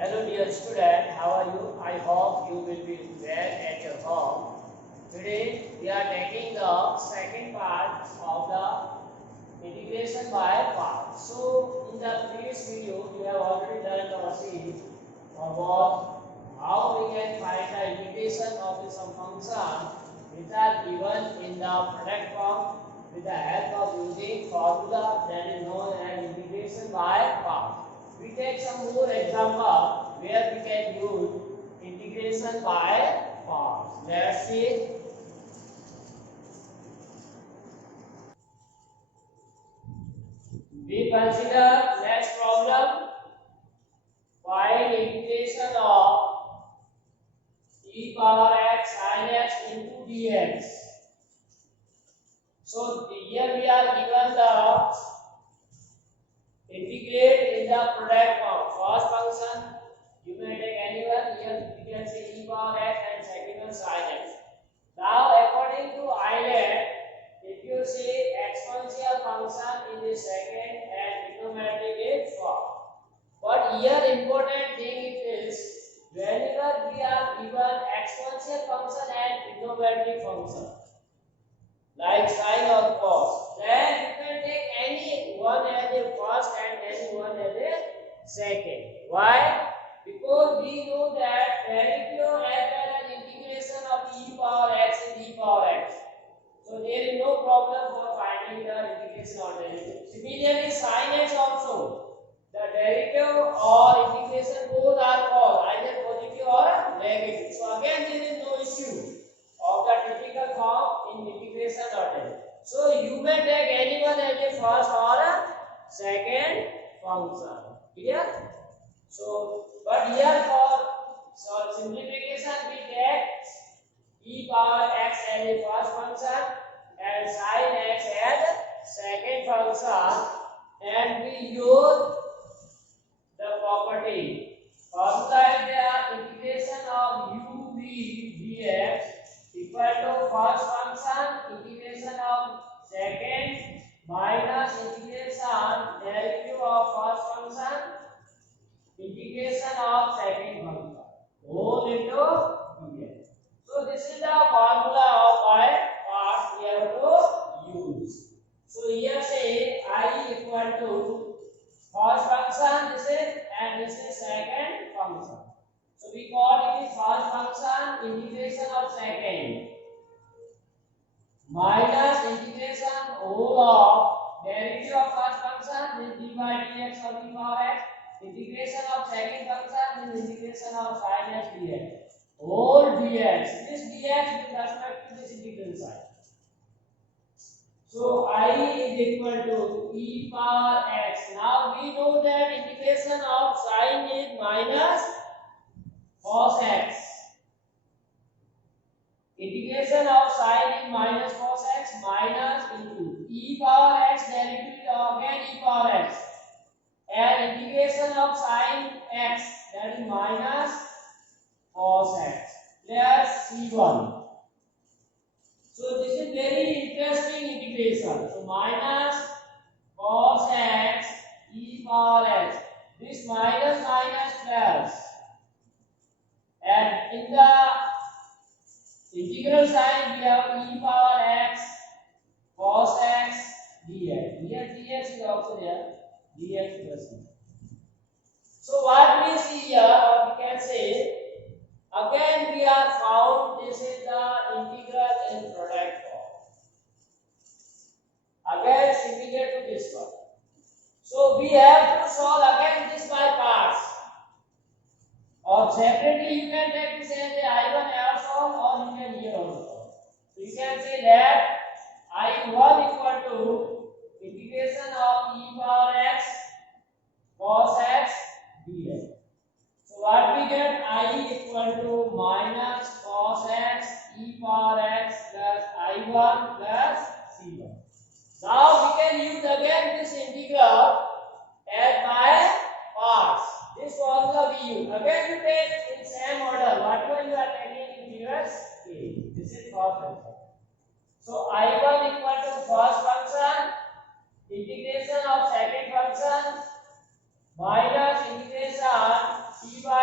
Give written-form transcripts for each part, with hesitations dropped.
Hello dear student, how are you? I hope you will be well at your home. Today we are taking the second part of the integration by parts. So in the previous video we have already done the series about how we can find the integration of some function which are given in the product form with the help of using formula that is known as integration by parts. We take some more example where we can use integration by parts. Let's see. We consider next problem. Find integration of e power x sin x into dx. So here we are given the integrate in the product form. First function you may take anyone. Here we can say e power x and second one sin x. Now according to Euler, if you say exponential function in the second and trigonometric is form. But here important thing is whenever we are given exponential function and trigonometric function like sine or cos, then you can take any one as a first and any one as a second. Why? Because we know that derivative as well as integration of e power x and e power x. So there is no problem for finding the integration or derivative. Similarly, sin x also, the derivative or integration both are called either positive or negative. So again there is no issue of the typical form in integration or derivative. So you may take anyone as a first or a second function. Clear? So but here for simplification we take e power x as a first function and sin x as second function, and we use the property formula is the integration of u v dx equal to first function integration of second minus integration derivative of first function integration of second function whole into dx. So this is the formula of part we have to use. So here say I equal to first function this is and this is second function. So we call it first function integration of second minus integration whole of derivative of first function is d by dx of e power x integration of second function is integration of sin x dx whole dx. This dx with respect to this integral side. So I is equal to e power x. Now we know that integration of sin is minus cos x. Integration of sin is minus cos x minus into e power x derivative again e power x and integration of sin x that is minus cos x plus c1. So this is very interesting integration. So minus cos x e power x. This minus minus plus. And in the integral side we have e power x cos x dx. Here dx is also there. Dx plus c. So what we see here, or we can say, again we are found this is the integral in product form. Again similar to this one. So we have to solve again this by parts. Or separately you can take this as a I1 also or you can here also. So you can say that I1 equal to integration of e power x cos x dx. So what we get I equal to minus cos x e power x plus I1 plus c1. Now we can use again this integral as by parts. This formula we use. Again you take in same order. Whatever you are taking in reverse A. This is first function. So I1 equal to first function integration of second function minus integration e by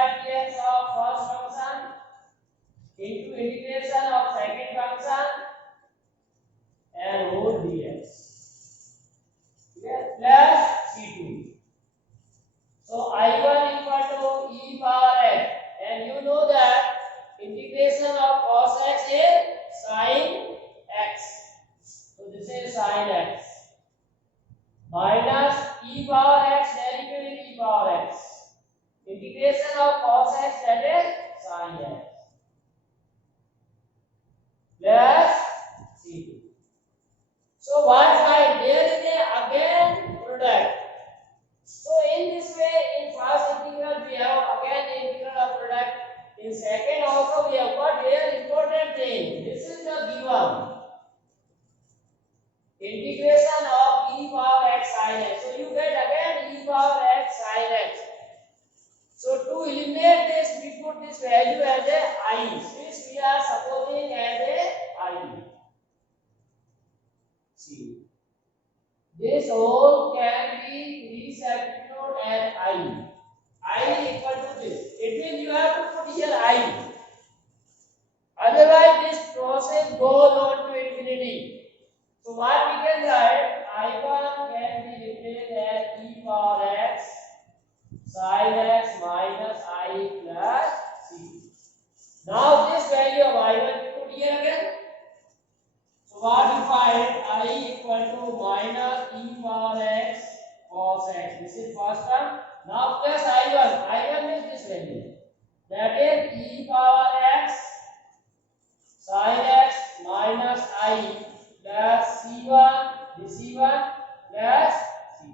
of cos x, that is sin x, plus c2. So what side? There is a again product. So in this way, in first integral we have again the integral of product. In second also we have got very important thing. This is the given integration of e power x sin x. So you get again e power x sin x. So to eliminate this, we put this value as a I. This we are supposing as a I. See, this whole can be resubstituted as I. I equal to this. It means you have to put here I. Otherwise, this process goes on to infinity. So what we can write? I1 can be replaced as e power x sin x minus I plus c. Now this value of I1 we put here again. So what we find? I equal to minus e power x cos x. This is first term. Now plus I1. I1 is this value. That is e power x sin x minus I plus c1. This c1 plus c.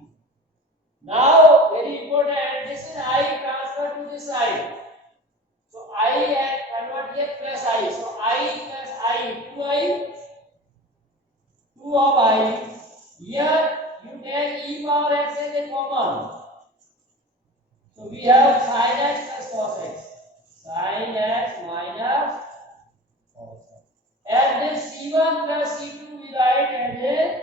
Now very important. This is I transfer to this side. So I and convert here plus I. So I plus I, 2I, 2 of I. Here you take e power x as a common. So we have sin x plus cos x. Sin x minus cos x. And this c1 plus c2 we write as a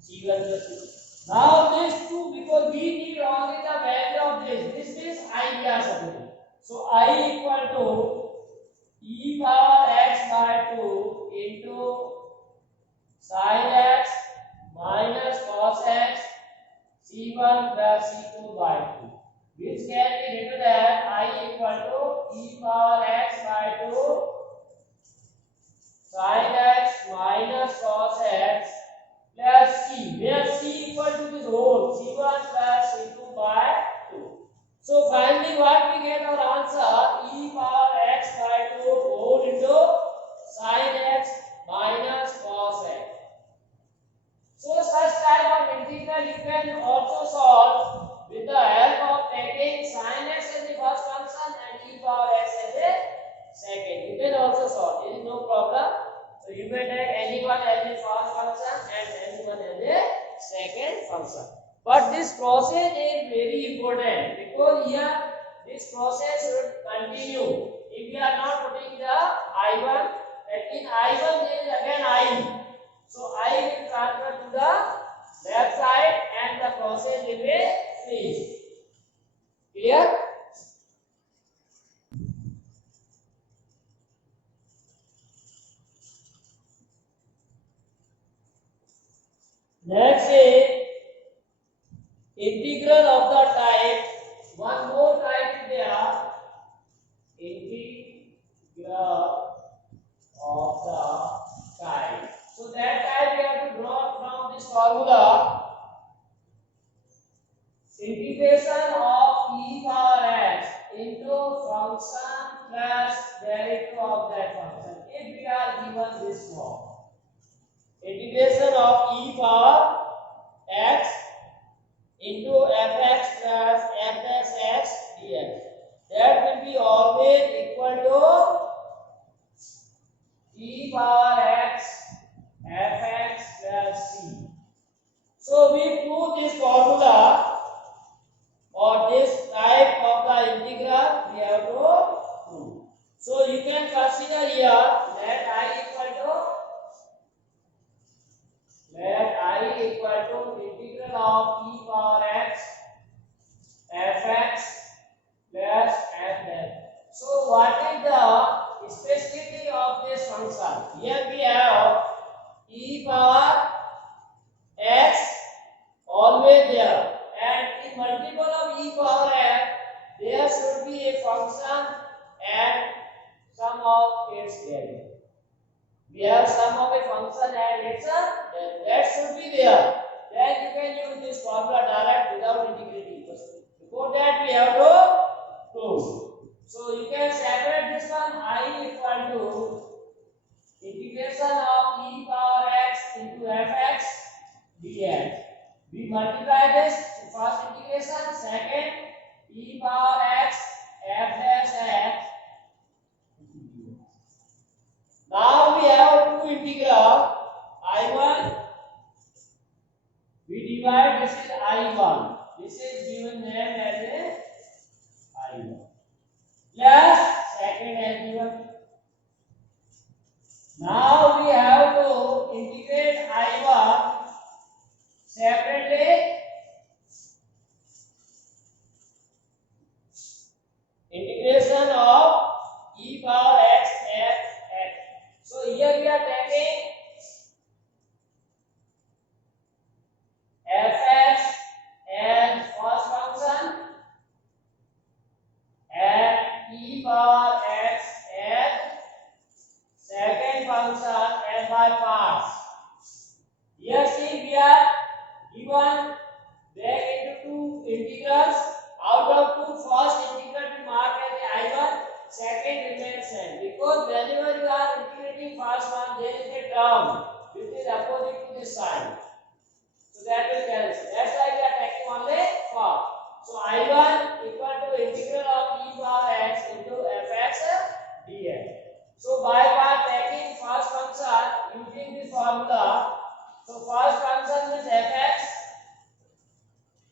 c1 plus c2. Now this 2, because we need only the value of this. This I we are supposing. So I equal to e power x by 2 into sin x minus cos x c1 plus c2 by 2, which can be written as I equal to e power x by 2 sin x minus cos x plus c, where c equal to this whole c1 plus c2 by 2. So finally what we get our answer, e power x by 2 whole into sin x minus cos x. So such type of integral you can also solve with the help of taking sin x as the first function and e power x as a second. You can also solve, there is no problem. So you may take anyone as a first function and anyone as a second function. But this process is very important, because here this process should continue. If we are not putting the I1, that in I1 there is again I. So I will transfer to the left side and the process will be finished. Clear? Next is integral of the type. One more type is there. Integral of the type. So that type we have to draw from this formula. Integration of e power x into function plus derivative of that function. If we are given this form, integration of e power x into fx plus fx dx, that will be always equal to e power x fx plus c. So we prove this formula or this type of the integral we have to prove. So you can consider here let I equal to integral of e power x fx plus fx. So what is the specificity of this function? Here we have e power x always there, and in multiple of e power x there should be a function and sum of its value. We have sum of a function and its that should be there. then you can use this formula direct without integrating. Before that we have to prove. So you can separate this one. I equal to integration of e power x into fx dx. We multiply this to first integration, second e power x f dash x. Now we have two integral I1. We divide this is I1. This is given name as a I1 plus second as given. Now we have to integrate I1 separately. Integration of e power x f x. So here we are taking fx as first function and e power x as second function and by parts. Here see we are given back into two integrals. Out of two, first integral we mark as I1, second remains same. Because whenever you are integrating first one, there is a term which is opposite to this sign. So that will cancel. That's why we are taking only 4. So I1 equal to integral of e power x into fx dx. So by taking first function using this formula, so first function is fx,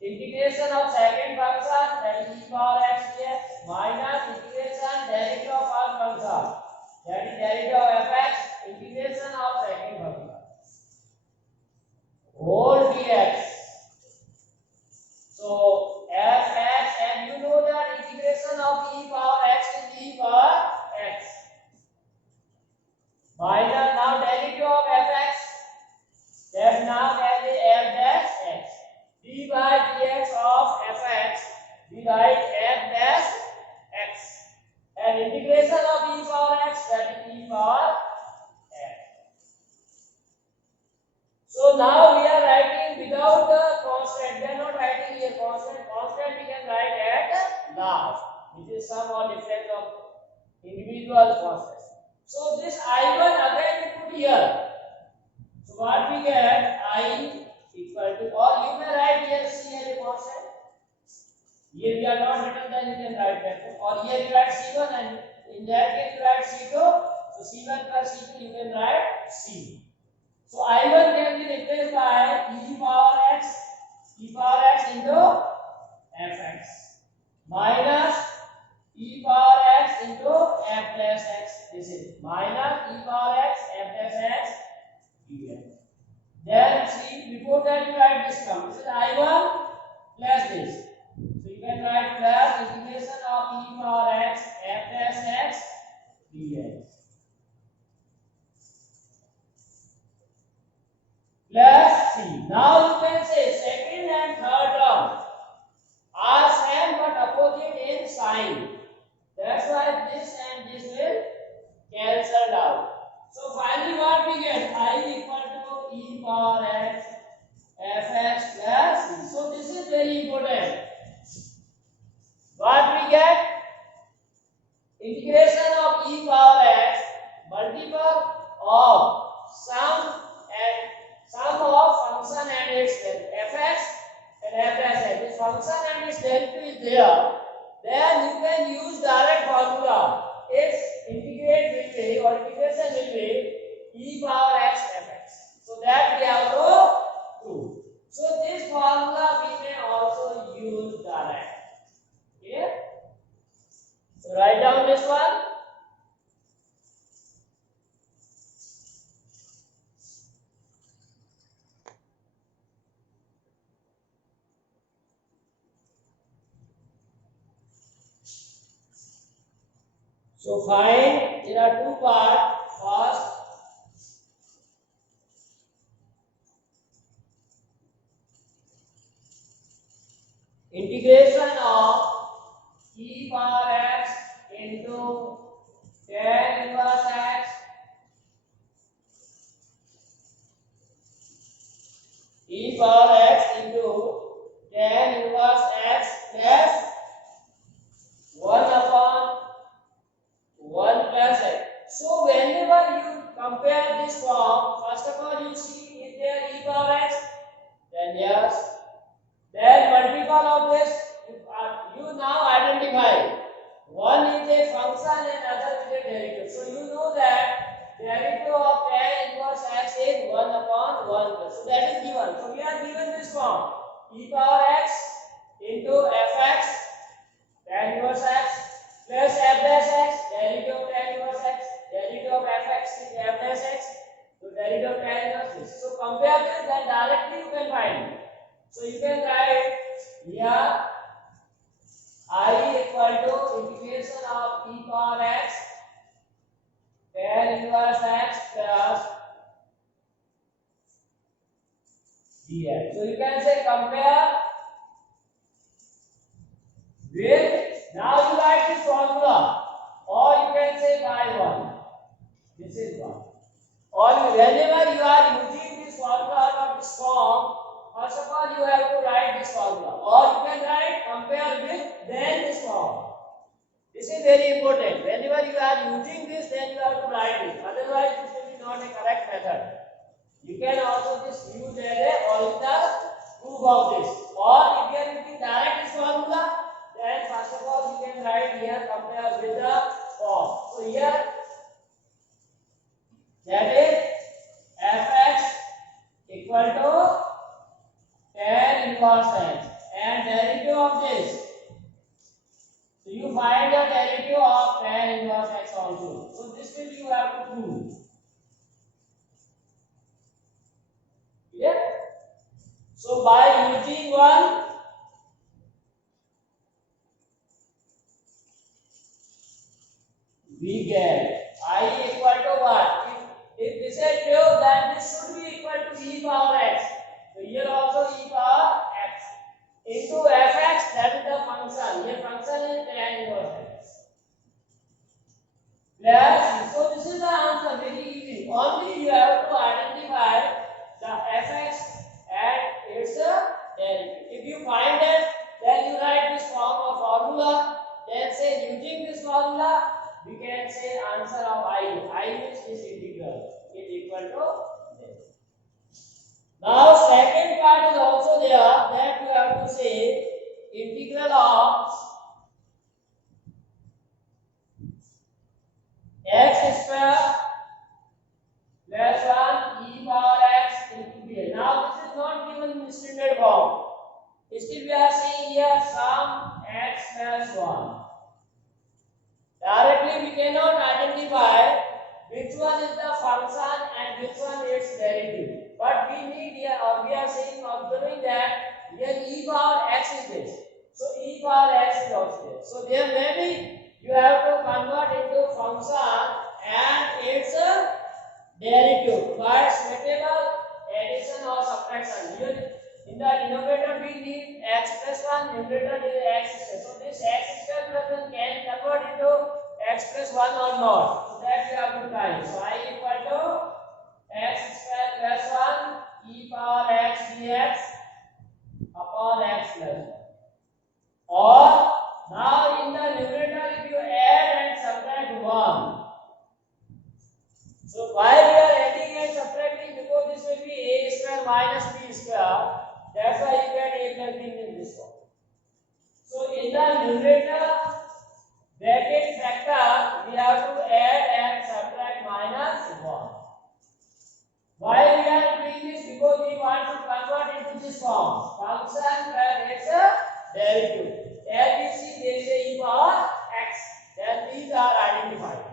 integration of second function that is e power x dx minus integration derivative of first function that is derivative of fx integration of second function whole dx. So fx, and you know that integration of e power x is e power x minus now derivative of fx that now as a f dash x. D by dx of fx, we write f dash x, and integration of e power x, that is e power x. So now we are writing without the constant. We are not writing here constant. Constant we can write at last, which is sum or difference of individual constants. So this I1 again we put here. So what we get, I equal to, or you may write here C as a constant. Here we are not written, then you can write that. Or here you write C1 and in that case you write C2. So C1 plus C2 you can write C. So I1 can be replaced by e power x into fx minus e power x into f dash x. This is minus e power x f dash x dx. Then see, before that you write this term. This is I1 plus this. So you can write plus integration of e power x f dash x dx plus c. Now you can say second and third term are same but opposite in sign. That's why this and this will cancel out. So finally what we get, I equal to e power x fx plus c. So this is very important. What we get, integration of e power x multiple of sum of function and its fx and f dash x. This function and its derivative is there. Then you can use direct formula. Its integrate will be, or integration will be e power x fx. So that we have to prove. So this formula we may also use direct. Clear? So write down this one. So find, there are two parts. First, integration of e power x into tan inverse x e power whenever you compare this form, first of all you see is there e power x, then yes, then multiple of this, you now identify one is a function and other is a derivative. So you know that derivative of tan inverse x is 1 upon 1 plus. So that is given. So we are given this form e power x into fx tan inverse x plus f dash x, derivative of tan inverse x, derivative of fx is f dash x, so derivative of tan inverse is. So compare this, then directly you can find. So you can write here I equal to integration of e power x tan inverse x plus dx. So you can say compare with, now you write this formula, or you can say by 1. This is 1. Or whenever you are using this formula or this form, first of all you have to write this formula, or you can write compare with then this form. This is very important. Whenever you are using this, then you have to write it. Otherwise, this will be not a correct method. You can also just use as a original proof of this. Or if you are using direct this formula, then first of all you can write here compare with the form. So here that is fx equal to tan inverse x and derivative of this. So you find the derivative of tan inverse x also. So this will you have to prove. Clear? So by using one we get I equal to what? If this is true, then this should be equal to e power x. So here also e power x into fx, that is the function. Here function is tan inverse x. Plus, so this is the answer, very easy. Only you have to identify the fx and its derivative. If you find it, then you write this form of formula. Then say using this formula, we can say answer of I means this integral is equal to this. Now second part is also there, that you have to say integral of x square plus 1 e power x into b. Now this is not given in standard form. Still we are saying here sum x plus 1. Directly we cannot identify which one is the function and which one is derivative. But we need here, or we are saying, observing that here e power x is this. So e power x is also there. So there maybe you have to convert into function and its derivative. But suitable addition or subtraction. Here in the denominator we need x plus 1, numerator is x square. So this x square plus 1 can convert into x plus 1 or not. So that you have to try. So I equal to x square plus 1 e power x dx upon x plus 1. Or now in the numerator if you add and subtract 1. So why we are adding and subtracting? Because this will be a square minus b square. That's why you get a plus b in this form. So in the numerator bracket factor, we have to add and subtract minus 1. Why we are doing this? Because we want to convert into this form. Function plus its derivative. As we see, there is a e power x. Then these are identified.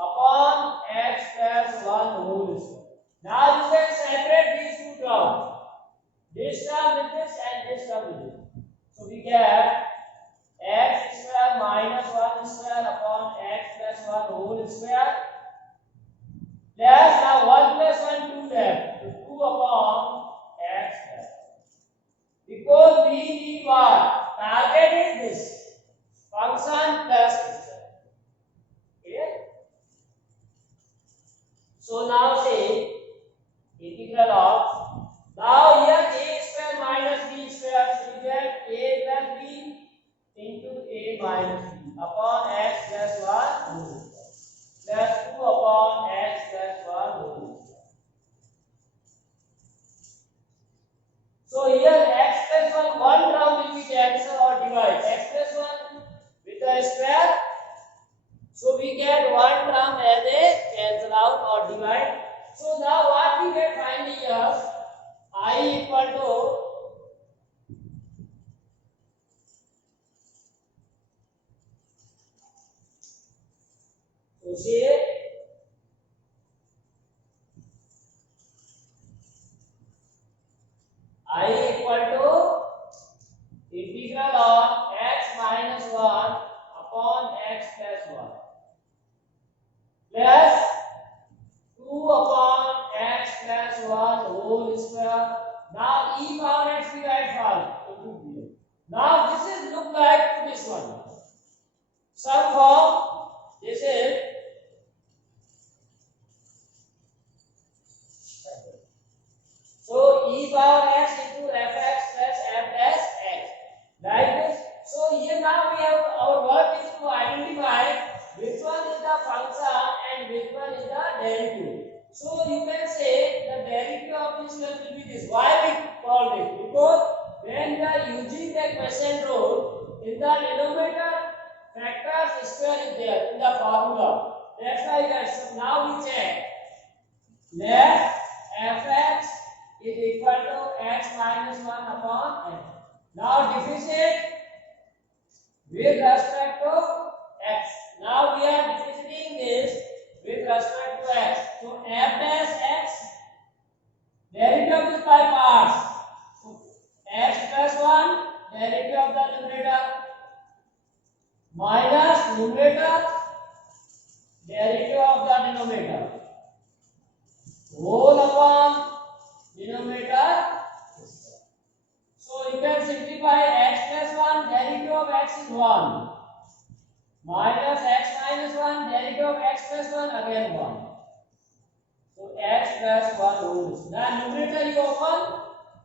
Upon x plus 1 whole square. Now you can separate these two terms. This term with this and this term with this. So we get x square minus 1 square upon x plus 1 whole square. Plus now 1 plus 1 2 left. So 2 upon x plus. Because we need what? Target is this. Function plus this. Clear? So now say integral of, now here a square minus b square, so you get a plus b into a minus b upon x plus 1 plus 2 upon multiplied. So now what we get finally here, I equal to see I equal to integral of x minus 1 upon x plus 1 plus 2 upon x plus 1 whole square. Now e power x we write first. Now this is look like this one. Some form, this is so e power x into fx plus f dash x, like this. So here now we have our work is to identify which one is the function and which one is the derivative. So you can say the derivative of this one will be this. Why we call this? Because when we are using the quotient rule, in the denominator factors square is there in the formula. That's why we are, so now we check. Let fx is equal to x minus 1 upon x. Now differentiate with respect to x. Now we are differentiating this with respect to x. So f dash x, derivative is by parts. So x plus 1, derivative of the numerator, minus numerator, derivative of the denominator, whole upon denominator. So you can simplify x plus 1, derivative of x is 1, minus x minus 1, derivative of x plus 1 again 1. So x plus 1 whole. Now numerator you open.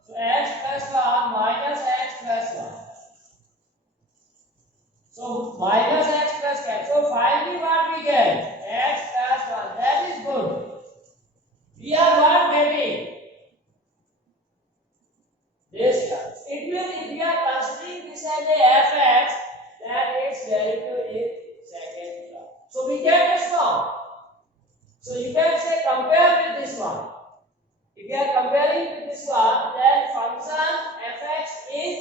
So x plus 1 minus x plus 1. So minus x plus x. So finally what we get? X plus 1. That is good. We are not getting this term. It means if we are considering this as a fx, then its derivative is second term. So we get this form. So you can say compare with this one. If you are comparing with this one, then function fx is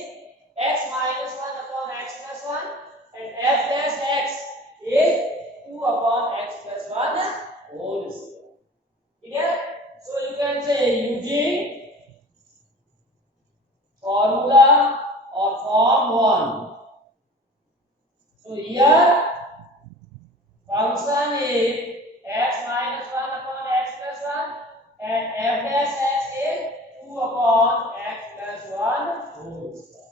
x minus 1 upon x plus 1 and f dash x is 2 upon x plus 1 whole square. Clear? So you can say using formula or form 1. So here function is x minus 1 upon x plus 1 and f dash x is 2 upon x plus 1 whole square.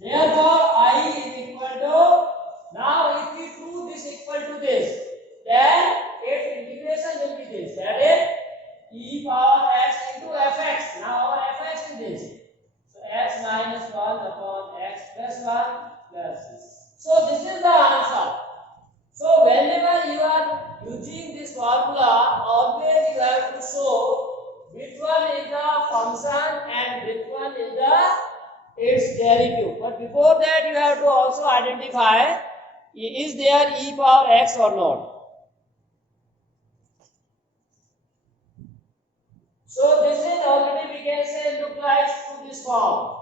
Therefore I is equal to, now if we do this equal to this, then its integration will be this, that is e power x into fx. Now our fx is this. So x minus 1 upon x plus 1 plus this. So this is the answer. So whenever you are using this formula, always you have to show which one is the function and which one is the its derivative. But before that you have to also identify is there e power x or not. So this is already we can say look like to this form.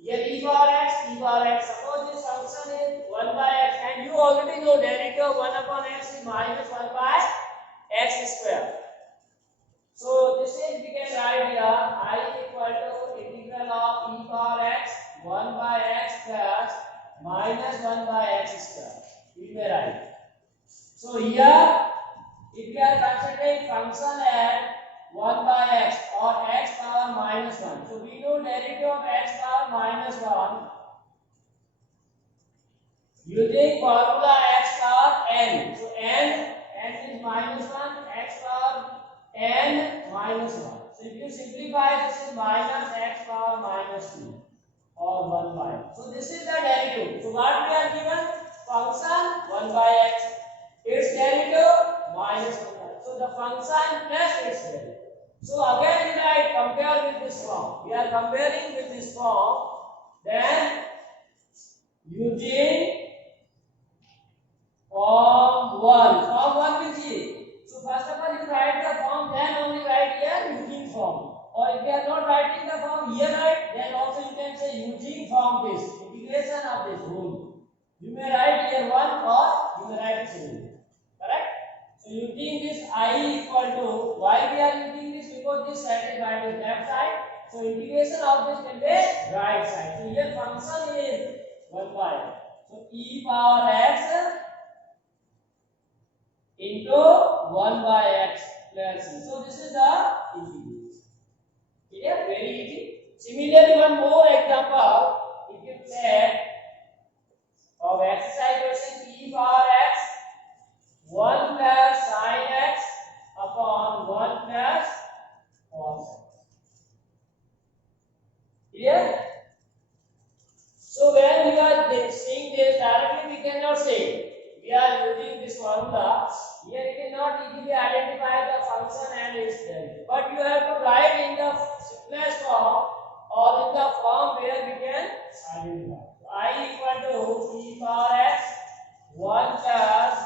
Here e power x, e power x. Suppose this function is 1 by x and you already know derivative of 1 upon x is minus 1 by x square. So this is we can write here I equal to integral of e power x 1 by x plus minus 1 by x square. We may write. So here if we are considering function at 1 by x or x power minus 1. So we know derivative of x power minus 1 using formula x power n. So n is minus 1, x power n minus 1. So if you simplify, this is minus x power minus 2 or 1 by. So this is the derivative. So what we are given? Function 1 by x. Its derivative minus 1 by. So the function plus its derivative. So again we write compare with this form. We are comparing with this form. Then using form 1. Form 1 will see. So first of all you write the You may write here 1 or you may write 2. Correct? So using this I equal to, why we are using this? Because this side is right is left side. So integration of this can be right side. So here function is 1 by. So e power x into 1 by x plus c. So this is the integration. Clear? Very easy. Similarly, one more example. If you say of exercise question e power x 1 plus sin x upon 1 plus cos x. Clear? So when we are seeing this directly, we cannot say. We are using this formula. Here it is not easily identify the function and its value. But you have to write in the simplest form or in the form where we can identify. So I equal to e power x 1 plus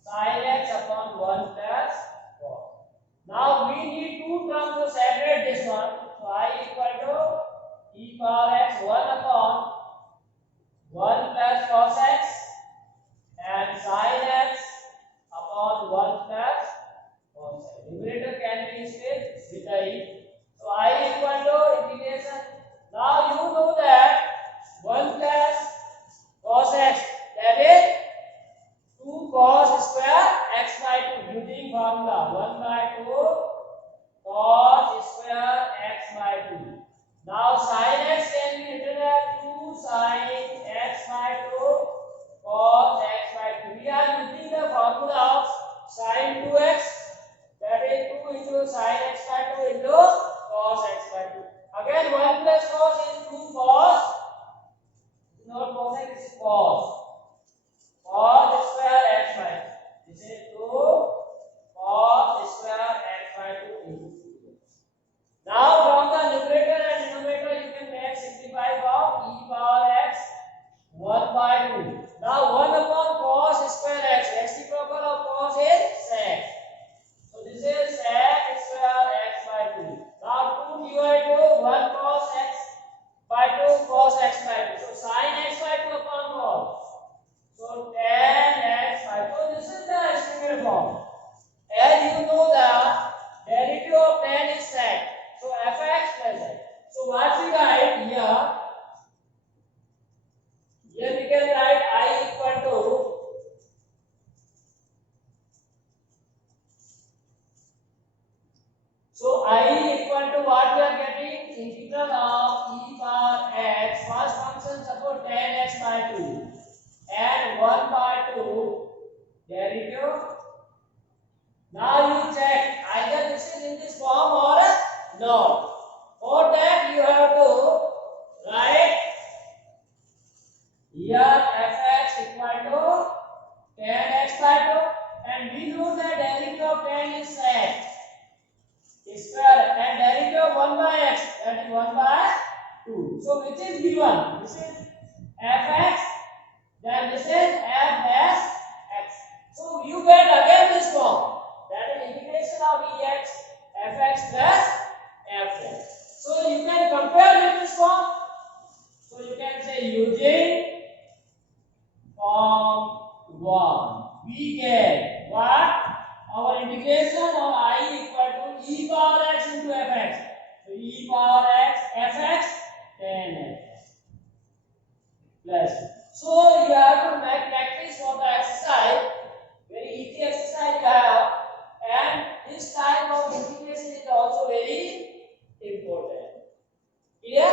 sin x upon 1 plus cos. Now we need two terms to separate this one. So I equal to e power x 1 upon 1 plus cos x and sin x upon 1 plus cos x. Numerator can be split with the e. So I equal to integration. Now you know that 1 plus cos x, that is 2 cos square x by 2 using formula 1 by 2 cos square x by 2. Now sin x can be written as 2 sin x by 2 cos x by 2. We are using the formula of sin 2x, that is 2 into sin x by 2 into cos x by 2. Again 1 plus cos is 2 cos, not cos x, is cos. Cos square x by 2. This is 2 cos square x by 2. Now from the numerator and denominator you can make simplify from e power x 1 by 2. Now 1 upon cos square x, reciprocal of cos is sec. So this is sec square x by 2. Now 2 divided to 1 cos x by 2 cos x by 2. So sin x by 2 upon cos. So tan x by 2. This is the estimate form. As you know the derivative of tan is sec. So fx plus x. So what we write here? Here we can write I equal to what we are getting? Integral of e power x. First function suppose tan x by 2 and 1 by 2 derivative. Now you check either this is in this form or not. For that you have to write here fx equal to tan x by 2 and we know that derivative of tan is sec square and derivative of 1 by x, that is 1 by 2. So which is given? This is fx, then this is f dash x. So you get again this form, that is integration of ex fx plus f dash. So you can compare with this form. So you can say using form 1 we get what? Our integration of I equal to e power x into fx. So e power x fx tan x plus. So you have to make practice for the exercise. Very easy exercise you have, and this type of integration is also very important. Clear?